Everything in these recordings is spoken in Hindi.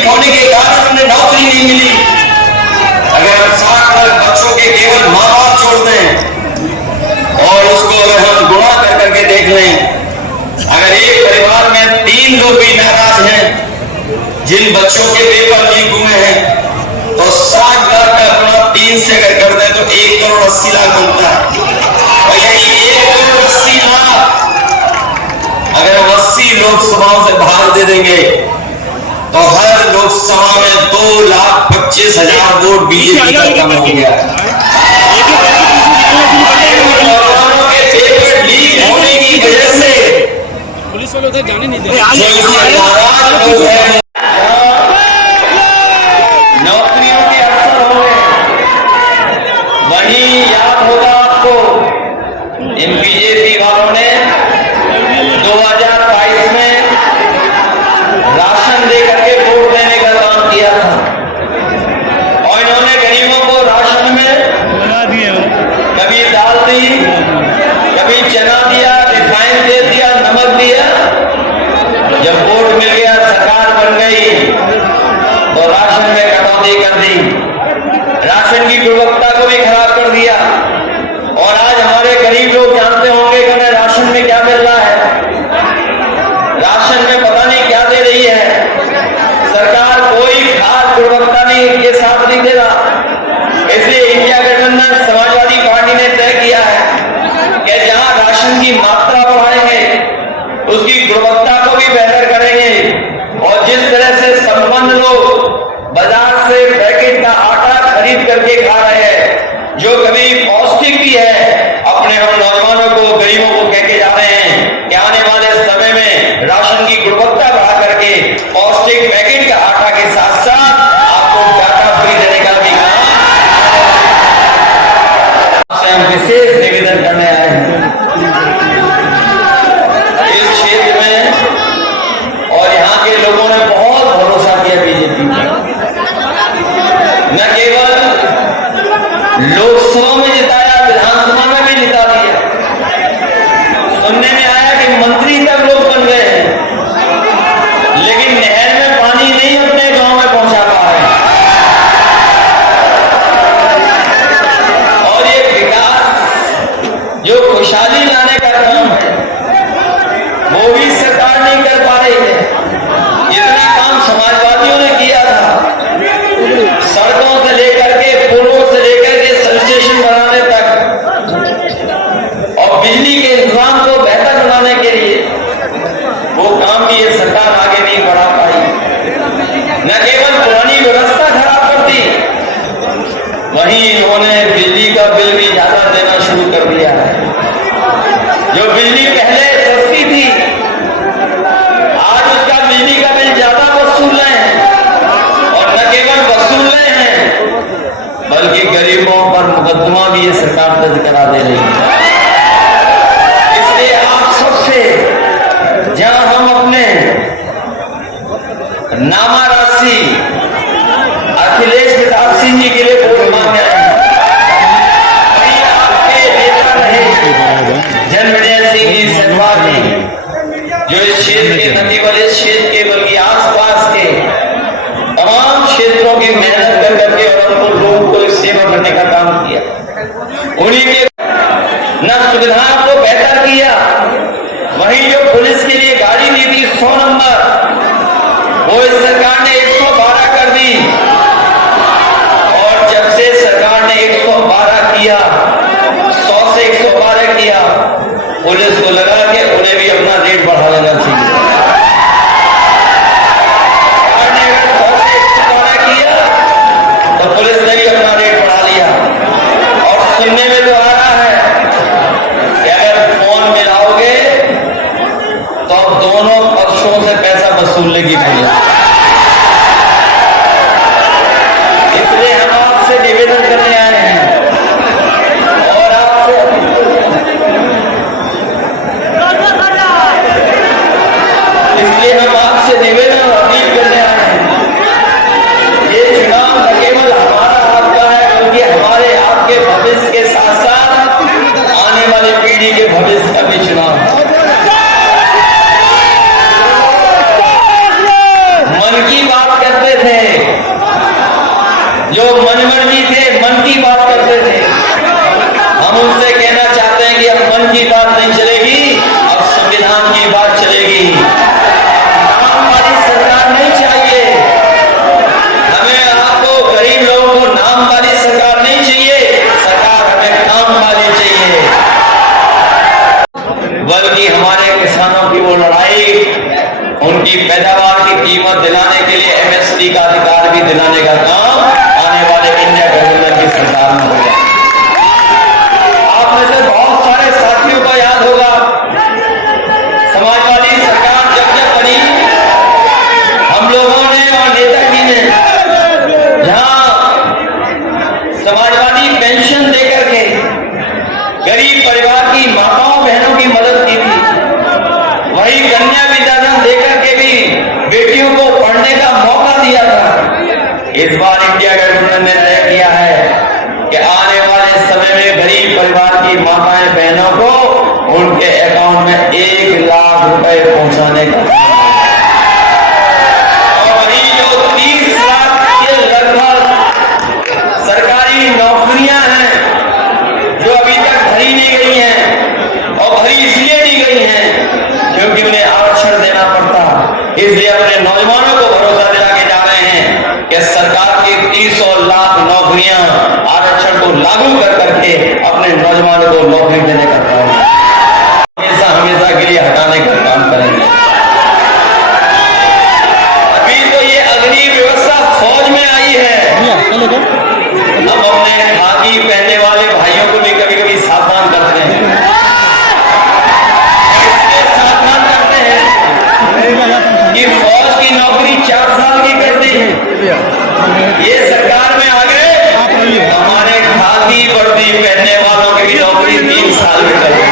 अशिक्षित होने के कारण उन्हें नौकरी नहीं मिली। अगर हम 60 लाख बच्चों के केवल माँ बाप छोड़ दें और उसको अगर हम गुणा कर करके देख लें, अगर एक परिवार में 3 लोग भी नाराज हैं जिन बच्चों के पेपर लीक हुए हैं, तो 60 लाख का गुणा 3 से अगर कर दें तो 1 करोड़ 80 लाख बनता है। और यही 1 करोड़ 80 लाख अगर 80 लोकसभाओं से बाहर दे देंगे तो हर लोकसभा में 2,25,000 वोट बीजेपी का कम हो गया। के पेपर लीक होने की वजह से पुलिस वाले उधर जाने नहीं दे नौकरियों के अवसर होंगे। वहीं याद होगा आपको इन बीजेपी वालों ने 2022 में राशन देकर के वोट देने का काम किया था और इन्होंने गरीबों को राशन में कभी दाल दी, कभी चना दिया, रिफाइंड तेल दिया, नमक दिया। जब वोट मिल गया, सरकार बन गई तो राशन में कटौती कर दी, राशन की गुणवत्ता को भी खराब कर दिया। और आज हमारे गरीब लोग जानते होंगे कि उन्हें राशन में क्या मिल रहा है। राशन में पता नहीं क्या दे रही है सरकार, कोई खास गुणवत्ता नहीं के साथ नहीं दे रहा। इसलिए इंडिया गठबंधन समाजवादी पार्टी ने तय किया है कि जहां राशन की मात्रा बढ़ाएंगे, उसकी गुणवत्ता को भी बेहतर करेंगे। और जिस तरह से संपन्न लोग बाजार से पैकेट का आटा खरीद करके खा रहे हैं, जो कभी पौष्टिक भी है, अपने हम नौजवानों को, गरीबों को कह के जा रहे हैं कि आने वाले समय में राशन की गुणवत्ता बढ़ा करके पौष्टिक पैकेट का आटा के साथ साथ आपको डाटा फ्री देने का भी काम से हम विशेष निवेदन करने आए हैं इस क्षेत्र में। और यहाँ के लोगों ने बहुत भरोसा किया बीजेपी पर, न केवल लोकसभा में जिताया, विधानसभा में भी जिता दिया। सुनने में आया कि मंत्री तक लोग बन गए हैं, लेकिन नहर में पानी नहीं अपने गांव में पहुंचा पा रहे। और ये विकास जो खुशहाली लाने का काम है, वो भी सरकार नहीं कर पा रही है। इतना काम समाजवादियों ने किया था, सड़कों से लेकर के, पुलों से लेकर के सब स्टेशन बनाने तक, और बिजली के इंतजाम को बेहतर बनाने के लिए वो काम भी ये सरकार आगे नहीं बढ़ा पाई। न केवल पुरानी व्यवस्था खराब कर दी, वहीं इन्होंने बिजली का बिल भी ज्यादा देना शुरू कर दिया है। जो बिजली पहले सस्ती थी, आज उसका बिजली का बिल ज्यादा वसूल रहे हैं। और न केवल वसूल रहे हैं, बल्कि गरीबों पर मुकदमा भी ये सरकार दर्ज करा दे रही है। इसलिए आप सबसे, जहां हम अपने नामा राशि अखिलेश प्रताप सिंह जी के लिए वोट मांगने आए हैं, वहीं आपके नेता रहे जन्मजय सिंह जी सहवाग जी, जो इस क्षेत्र के, न केवल इस क्षेत्र के बल्कि आसपास के तमाम क्षेत्रों की मेहनत कर करके और उनको लोगों को सेवा करने का काम किया। उन्हीं के न सुविधाओं को बेहतर किया, वहीं जो पुलिस के लिए गाड़ी दी थी 100 नंबर, वो इस सरकार ने 112 कर दी। और जब से सरकार ने 112 किया, 100 से 112 किया, पुलिस को लगा कि उन्हें भी अपना रेट बढ़ा लेना चाहिए। तो पुलिस ने भी अपना रेट बढ़ा लिया। और सुनने में तो आ रहा है कि अगर फोन मिलाओगे तो दोनों पक्षों से पैसा वसूलने की कोशिश दिलाने के लिए एमएसपी का अधिकार भी दिलाने का काम आने वाले इंडिया गठबंधन की सरकार में होगा। आप में से बहुत सारे साथियों को याद होगा, समाजवादी सरकार जब बनी, हम लोगों ने और नेताजी ने जहां समाजवादी पेंशन देकर के गरीब परिवार की माताओं बहनों की मदद की थी, वही कन्या विद्याधन देकर के भी बेटियों को पढ़ने का मौका दिया था। इस बार इंडिया गठबंधन ने तय किया है कि आने वाले समय में गरीब परिवार की माताएं बहनों को उनके अकाउंट में 1 लाख रुपए पहुंचाने का, और वही जो 30 लाख के लगभग सरकारी नौकरियां हैं जो अभी तक भरी नहीं गई हैं, और भरी इसलिए नहीं गई हैं क्योंकि उन्हें आरक्षण देना पड़ता, इसलिए अपने नौजवानों को भरोसा दिला के जा रहे हैं कि सरकार की 30 लाख नौकरियां आरक्षण को लागू कर करके अपने नौजवानों को नौकरी देने का काम हमेशा के लिए हटाने का काम करेंगे। अभी तो ये अग्नि व्यवस्था फौज में आई है, हम अपने खाकी पहनने वाले भाइयों को भी कभी कभी सावधान करते हैं, कि फौज की नौकरी 4 साल की कर दी, ये सरकार में आ गए हमारे खाकी वर्दी पहनने वालों की भी नौकरी 3 साल में कर दी।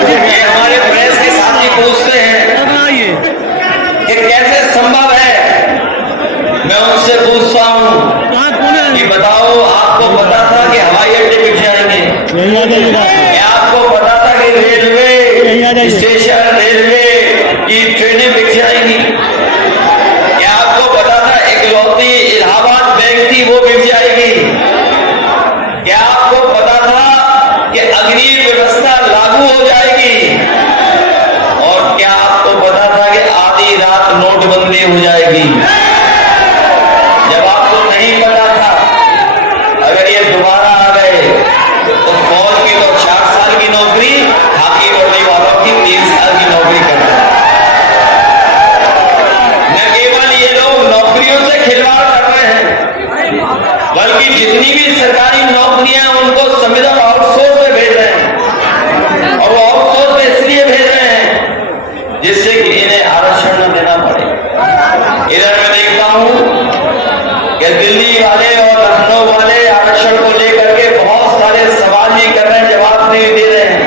ये हमारे प्रेस के साथी पूछते हैं कि कैसे संभव है, मैं उनसे पूछता हूं कि बताओ, आपको पता था कि हवाई अड्डे बिक जाएंगे? क्या आपको पता था कि रेलवे स्टेशन, रेलवे की ट्रेनें बिक जाएंगी? क्या आपको पता था इकलौती इलाहाबाद बैंक थी वो बिक जाएगी? क्या आपको पता था कि अग्नि व्यवस्था लागू हो जाएगी? और क्या आपको पता था कि आधी रात नोटबंदी हो जाएगी? जब आपको नहीं पता था, अगर ये दोबारा आ गए तो फौज की तो 4 साल की नौकरी, खाकी वर्दी वालों की 3 साल की नौकरी करते हैं। न केवल ये लोग नौकरियों से खिलवाड़ कर रहे हैं, बल्कि जितनी भी सरकारी नौकरियां उनको संविदा आउटसोर्स में भेज रहे हैं, और वो आउटसोर्स में इसलिए भेज रहे हैं जिससे कि इन्हें आरक्षण न देना पड़े। इधर मैं देखता हूं कि दिल्ली वाले और लखनऊ वाले आरक्षण को लेकर के बहुत सारे सवाल ही कर रहे हैं, जवाब नहीं दे रहे हैं,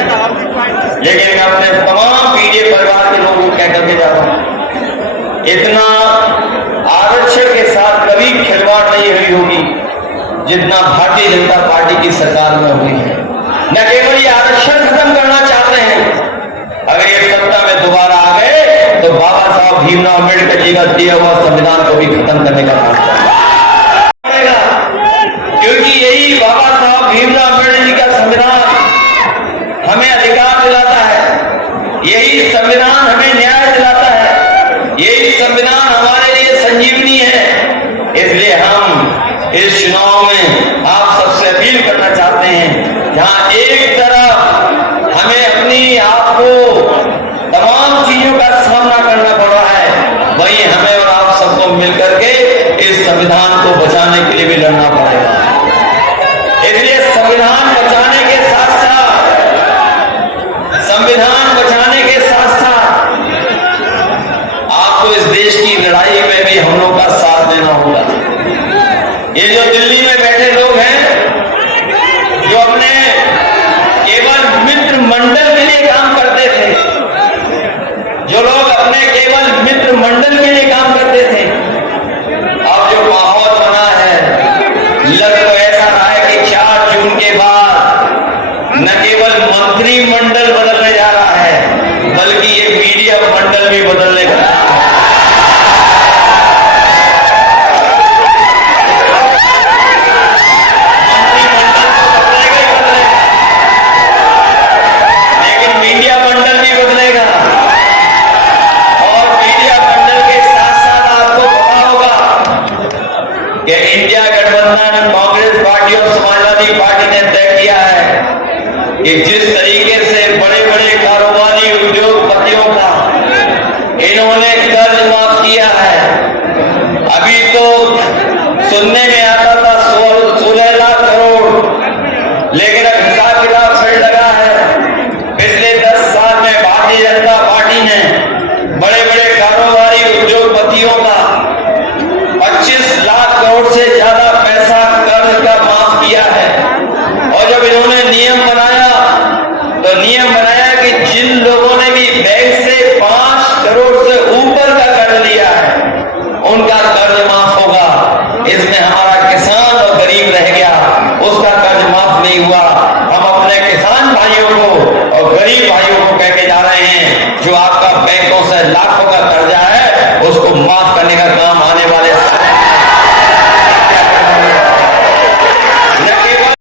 लेकिन मैं अपने तमाम पीड़ित परिवार के लोगों को कह करके जा रहा हूं, इतना आरक्षण के साथ कभी खिलवाड़ नहीं हुई होगी जितना भारतीय जनता पार्टी की सरकार में हुई है। न केवल ये आरक्षण खत्म करना चाहते हैं, अगर ये सत्ता में दोबारा आ गए तो बाबा साहब भीमराव अम्बेडकर जी का दिया हुआ संविधान को भी खत्म करने का काम करेगा, क्योंकि यही बाबा साहब भीमराव अम्बेडकर जी का संविधान हमें अधिकार दिलाता है, यही संविधान हमें न्याय दिलाता है, यही संविधान हमारे लिए संजीवनी है। इसलिए हम इस चुनाव में आप सबसे अपील करना चाहते हैं, जहां एक तरफ हमें अपनी आप को तमाम चीजों का सामना करना पड़ रहा है, वहीं हमें और आप सबको मिलकर के इस संविधान को बचाने के लिए भी लड़ना पड़ेगा। इसलिए संविधान बचाने के साथ साथ आपको इस देश की लड़ाई में भी हम लोग का साथ देना होगा। ये जो दिल्ली में बैठे लोग हैं, जो अपने केवल मित्र मंडल के लिए काम करते थे, जो लोग अपने केवल मित्र मंडल के लिए काम करते थे, अब जो माहौल बना है, लग तो ऐसा रहा है कि 4 जून के बाद न केवल मंत्रिमंडल बदलने जा रहा है, बल्कि ये मीडिया मंडल भी बदलने का कांग्रेस पार्टी और समाजवादी पार्टी ने तय किया है कि जिस तरीके से बड़े बड़े कारोबारी उद्योगपतियों का इन्होंने कर्ज माफ किया है। अभी तो सुनने में आता